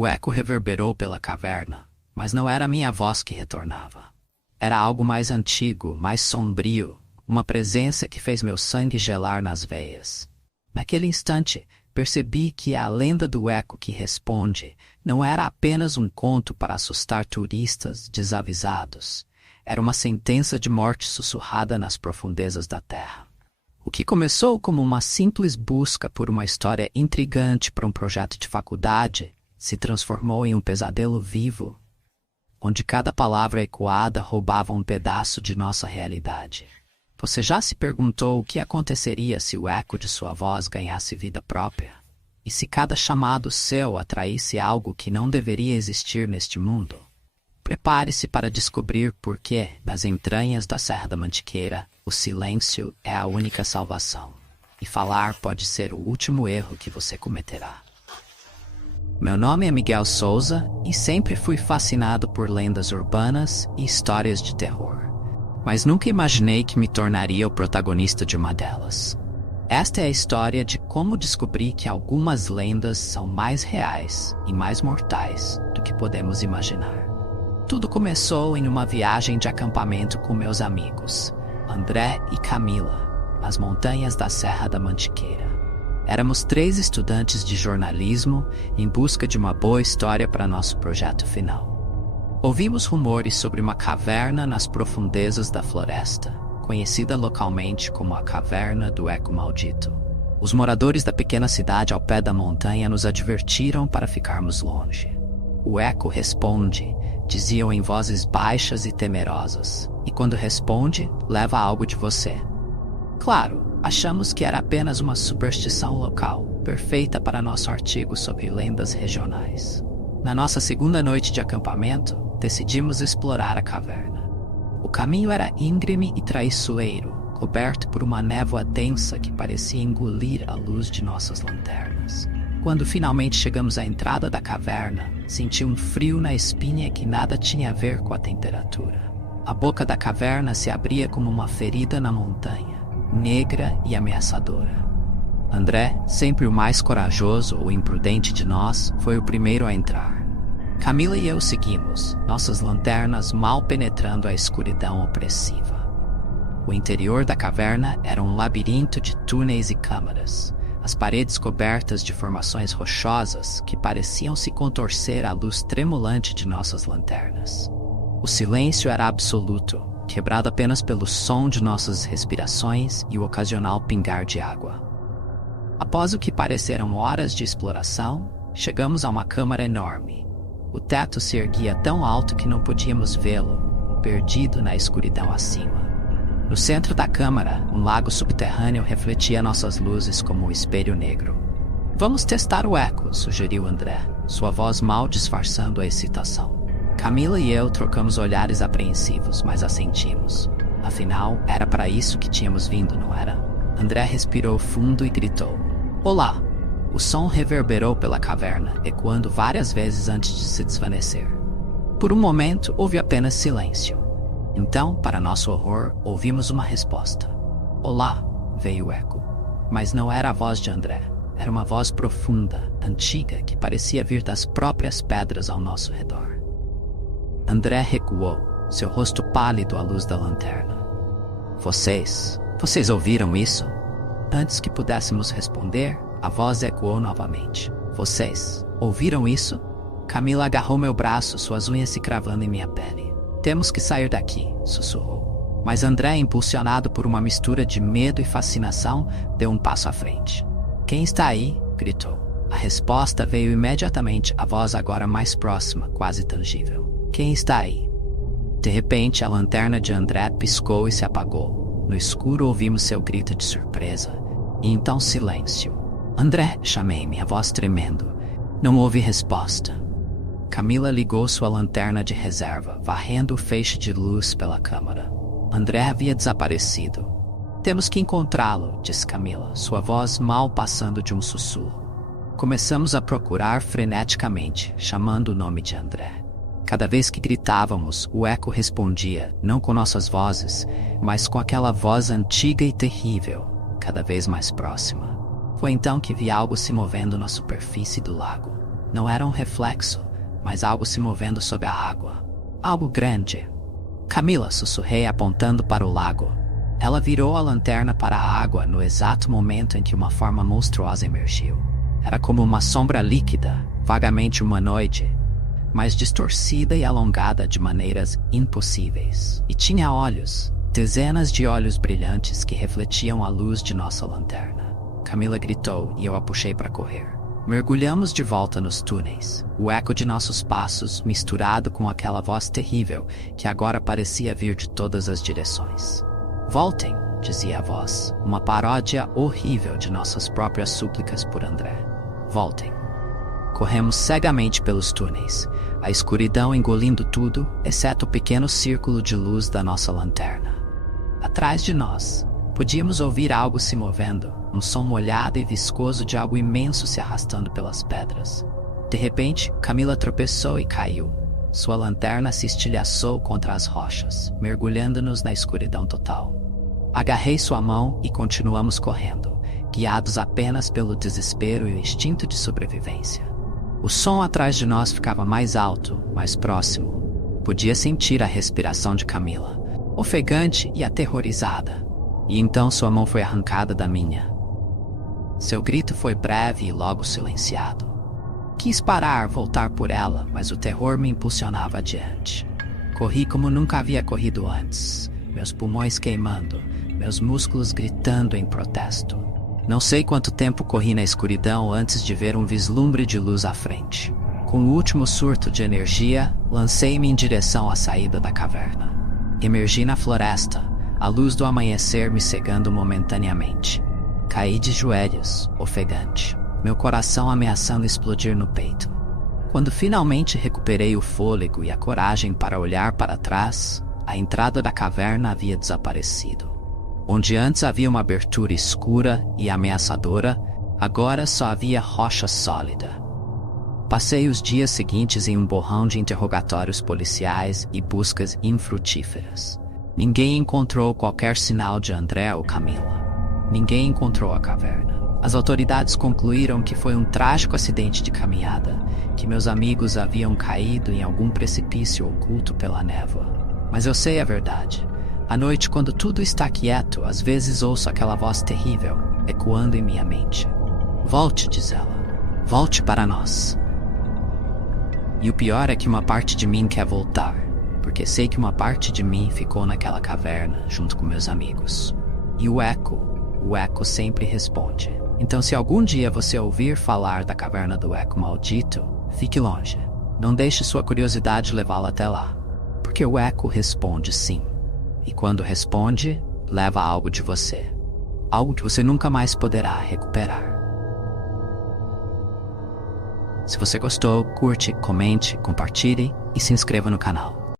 O eco reverberou pela caverna, mas não era minha voz que retornava. Era algo mais antigo, mais sombrio, uma presença que fez meu sangue gelar nas veias. Naquele instante, percebi que a lenda do eco que responde não era apenas um conto para assustar turistas desavisados. Era uma sentença de morte sussurrada nas profundezas da terra. O que começou como uma simples busca por uma história intrigante para um projeto de faculdade se transformou em um pesadelo vivo, onde cada palavra ecoada roubava um pedaço de nossa realidade. Você já se perguntou o que aconteceria se o eco de sua voz ganhasse vida própria? E se cada chamado seu atraísse algo que não deveria existir neste mundo? Prepare-se para descobrir por que, nas entranhas da Serra da Mantiqueira, o silêncio é a única salvação. E falar pode ser o último erro que você cometerá. Meu nome é Miguel Souza e sempre fui fascinado por lendas urbanas e histórias de terror. Mas nunca imaginei que me tornaria o protagonista de uma delas. Esta é a história de como descobri que algumas lendas são mais reais e mais mortais do que podemos imaginar. Tudo começou em uma viagem de acampamento com meus amigos, André e Camila, nas montanhas da Serra da Mantiqueira. Éramos 3 estudantes de jornalismo em busca de uma boa história para nosso projeto final. Ouvimos rumores sobre uma caverna nas profundezas da floresta, conhecida localmente como a Caverna do Eco Maldito. Os moradores da pequena cidade ao pé da montanha nos advertiram para ficarmos longe. O eco responde, diziam em vozes baixas e temerosas, e quando responde, leva algo de você. Claro, achamos que era apenas uma superstição local, perfeita para nosso artigo sobre lendas regionais. Na nossa segunda noite de acampamento, decidimos explorar a caverna. O caminho era íngreme e traiçoeiro, coberto por uma névoa densa que parecia engolir a luz de nossas lanternas. Quando finalmente chegamos à entrada da caverna, senti um frio na espinha que nada tinha a ver com a temperatura. A boca da caverna se abria como uma ferida na montanha, negra e ameaçadora. André, sempre o mais corajoso ou imprudente de nós, foi o primeiro a entrar. Camila e eu seguimos, nossas lanternas mal penetrando a escuridão opressiva. O interior da caverna era um labirinto de túneis e câmaras, as paredes cobertas de formações rochosas que pareciam se contorcer à luz tremulante de nossas lanternas. O silêncio era absoluto, quebrado apenas pelo som de nossas respirações e o ocasional pingar de água. Após o que pareceram horas de exploração, chegamos a uma câmara enorme. O teto se erguia tão alto que não podíamos vê-lo, perdido na escuridão acima. No centro da câmara, um lago subterrâneo refletia nossas luzes como um espelho negro. Vamos testar o eco, sugeriu André, sua voz mal disfarçando a excitação. Camila e eu trocamos olhares apreensivos, mas assentimos. Afinal, era para isso que tínhamos vindo, não era? André respirou fundo e gritou: "Olá!" O som reverberou pela caverna, ecoando várias vezes antes de se desvanecer. Por um momento, houve apenas silêncio. Então, para nosso horror, ouvimos uma resposta. "Olá!" veio o eco. Mas não era a voz de André. Era uma voz profunda, antiga, que parecia vir das próprias pedras ao nosso redor. André recuou, seu rosto pálido à luz da lanterna. Vocês ouviram isso?" Antes que pudéssemos responder, a voz ecoou novamente. "Vocês ouviram isso?" Camila agarrou meu braço, suas unhas se cravando em minha pele. "Temos que sair daqui", sussurrou. Mas André, impulsionado por uma mistura de medo e fascinação, deu um passo à frente. "Quem está aí?" gritou. A resposta veio imediatamente, a voz agora mais próxima, quase tangível. "Quem está aí?" De repente, a lanterna de André piscou e se apagou. No escuro ouvimos seu grito de surpresa. E então silêncio. "André!" chamei, minha voz tremendo. Não houve resposta. Camila ligou sua lanterna de reserva, varrendo o feixe de luz pela câmara. André havia desaparecido. "Temos que encontrá-lo", disse Camila, sua voz mal passando de um sussurro. Começamos a procurar freneticamente, chamando o nome de André. Cada vez que gritávamos, o eco respondia, não com nossas vozes, mas com aquela voz antiga e terrível, cada vez mais próxima. Foi então que vi algo se movendo na superfície do lago. Não era um reflexo, mas algo se movendo sob a água. Algo grande. Camila, sussurrei apontando para o lago. Ela virou a lanterna para a água no exato momento em que uma forma monstruosa emergiu. Era como uma sombra líquida, vagamente humanoide, mas distorcida e alongada de maneiras impossíveis. E tinha olhos, dezenas de olhos brilhantes que refletiam a luz de nossa lanterna. Camila gritou e eu a puxei para correr. Mergulhamos de volta nos túneis, o eco de nossos passos misturado com aquela voz terrível que agora parecia vir de todas as direções. Voltem, dizia a voz, uma paródia horrível de nossas próprias súplicas por André. Voltem. Corremos cegamente pelos túneis, a escuridão engolindo tudo, exceto o pequeno círculo de luz da nossa lanterna. Atrás de nós, podíamos ouvir algo se movendo, um som molhado e viscoso de algo imenso se arrastando pelas pedras. De repente, Camila tropeçou e caiu. Sua lanterna se estilhaçou contra as rochas, mergulhando-nos na escuridão total. Agarrei sua mão e continuamos correndo, guiados apenas pelo desespero e o instinto de sobrevivência. O som atrás de nós ficava mais alto, mais próximo. Podia sentir a respiração de Camila, ofegante e aterrorizada. E então sua mão foi arrancada da minha. Seu grito foi breve e logo silenciado. Quis parar, voltar por ela, mas o terror me impulsionava adiante. Corri como nunca havia corrido antes, meus pulmões queimando, meus músculos gritando em protesto. Não sei quanto tempo corri na escuridão antes de ver um vislumbre de luz à frente. Com o último surto de energia, lancei-me em direção à saída da caverna. Emergi na floresta, a luz do amanhecer me cegando momentaneamente. Caí de joelhos, ofegante, meu coração ameaçando explodir no peito. Quando finalmente recuperei o fôlego e a coragem para olhar para trás, a entrada da caverna havia desaparecido. Onde antes havia uma abertura escura e ameaçadora, agora só havia rocha sólida. Passei os dias seguintes em um borrão de interrogatórios policiais e buscas infrutíferas. Ninguém encontrou qualquer sinal de André ou Camila. Ninguém encontrou a caverna. As autoridades concluíram que foi um trágico acidente de caminhada, que meus amigos haviam caído em algum precipício oculto pela névoa. Mas eu sei a verdade. À noite, quando tudo está quieto, às vezes ouço aquela voz terrível, ecoando em minha mente. Volte, diz ela. Volte para nós. E o pior é que uma parte de mim quer voltar, porque sei que uma parte de mim ficou naquela caverna, junto com meus amigos. E o eco sempre responde. Então, se algum dia você ouvir falar da caverna do eco maldito, fique longe. Não deixe sua curiosidade levá-lo até lá. Porque o eco responde sim. E quando responde, leva algo de você. Algo que você nunca mais poderá recuperar. Se você gostou, curte, comente, compartilhe e se inscreva no canal.